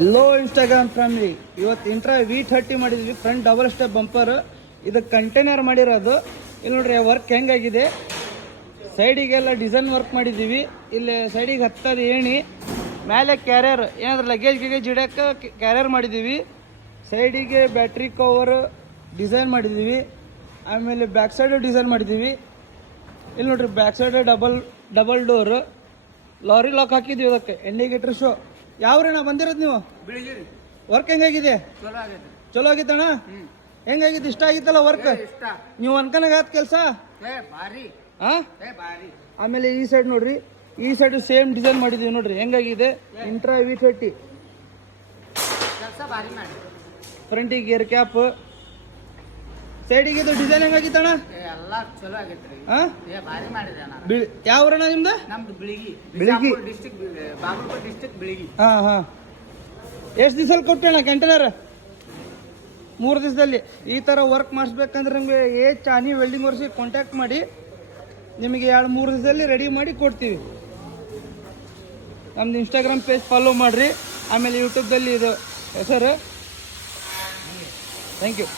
Hello Instagram family, ಇವತ್ತು intra V30 ಮಾಡಿದ್ವಿ. Front double step bumper, ಇದು ಕಂಟೈನರ್ ಮಾಡಿರೋದು. ಇಲ್ಲಿ ನೋಡ್ರಿ ವರ್ಕ್ ಹೆಂಗಾಗಿದೆ. ಸೈಡಿಗೆಲ್ಲ ಡಿಸೈನ್ ವರ್ಕ್ ಮಾಡಿದ್ದೀವಿ. ಇಲ್ಲಿ ಸೈಡಿಗೆ ಹತ್ತದ ಏಣಿ, ಮೇಲೆ ಕ್ಯಾರಿಯರ್ ಏನಾದ್ರು ಲಗೇಜ್ ಇಡಕ್ಕೆ ಕ್ಯಾರಿಯರ್ ಮಾಡಿದ್ದೀವಿ. ಸೈಡಿಗೆ ಬ್ಯಾಟ್ರಿ ಕವರ್ ಡಿಸೈನ್ ಮಾಡಿದ್ದೀವಿ. ಆಮೇಲೆ ಬ್ಯಾಕ್ ಸೈಡ್ ಡಿಸೈನ್ ಮಾಡಿದ್ದೀವಿ. ಇಲ್ಲಿ ನೋಡ್ರಿ back side double door lorry lock ಹಾಕಿದ್ದೀವಿ. ಅದಕ್ಕೆ ಇಂಡಿಕೇಟರ್ ಶೋ. ಯಾವ್ರೇನ ಬಂದಿರೋದು ನೀವು? ವರ್ಕ್ ಹೆಂಗಾಗಿದೆ? ಚಲೋ ಆಗಿತ್ತಣ್ಣ. ಹೆಂಗಾಗಿತ್ತು? ಇಷ್ಟ ಆಗಿತ್ತಲ್ಲ ವರ್ಕ್? ನೀವು ಅನ್ಕನಾಗ ಆತ್ ಕೆಲಸ. ಆಮೇಲೆ ಈ ಸೈಡ್ ನೋಡ್ರಿ, ಈ ಸೈಡ್ ಸೇಮ್ ಡಿಸೈನ್ ಮಾಡಿದೀವಿ ನೋಡ್ರಿ. ಹೆಂಗಾಗಿದೆ ಇಂಟ್ರಾ V30. ಫ್ರಂಟಿಗೆ ಗೇರ್ ಕ್ಯಾಪ್, ಸೈಡಿಗೆ ಇದು ಡಿಸೈನ್ ಹೆಂಗಾಗಿತ್ತಣ್ಣ? ಯಾವ್ರಣ್ಣ ನಿಮ್ದು? ಬಿಳಿಗಿ. ಹಾ ಹಾ. ಎಷ್ಟು ದಿವಸದಲ್ಲಿ ಕೊಟ್ಟಣ್ಣ ಕಂಟೈನರ್? 3 ದಿವಸದಲ್ಲಿ. ಈ ತರ ವರ್ಕ್ ಮಾಡಿಸ್ಬೇಕಂದ್ರೆ ನಿಮ್ಗೆ ಚಾನಿ ವೆಲ್ಡಿಂಗ್ ವರ್ಕ್ಸ್ ಕಾಂಟ್ಯಾಕ್ಟ್ ಮಾಡಿ, ನಿಮಗೆ 2-3 ದಿವಸದಲ್ಲಿ ರೆಡಿ ಮಾಡಿ ಕೊಡ್ತೀವಿ. ನಮ್ದು ಇನ್ಸ್ಟಾಗ್ರಾಮ್ ಪೇಜ್ ಫಾಲೋ ಮಾಡ್ರಿ. ಆಮೇಲೆ ಯೂಟ್ಯೂಬ್ದಲ್ಲಿ ಇದು ಹೆಸರು. Thank you.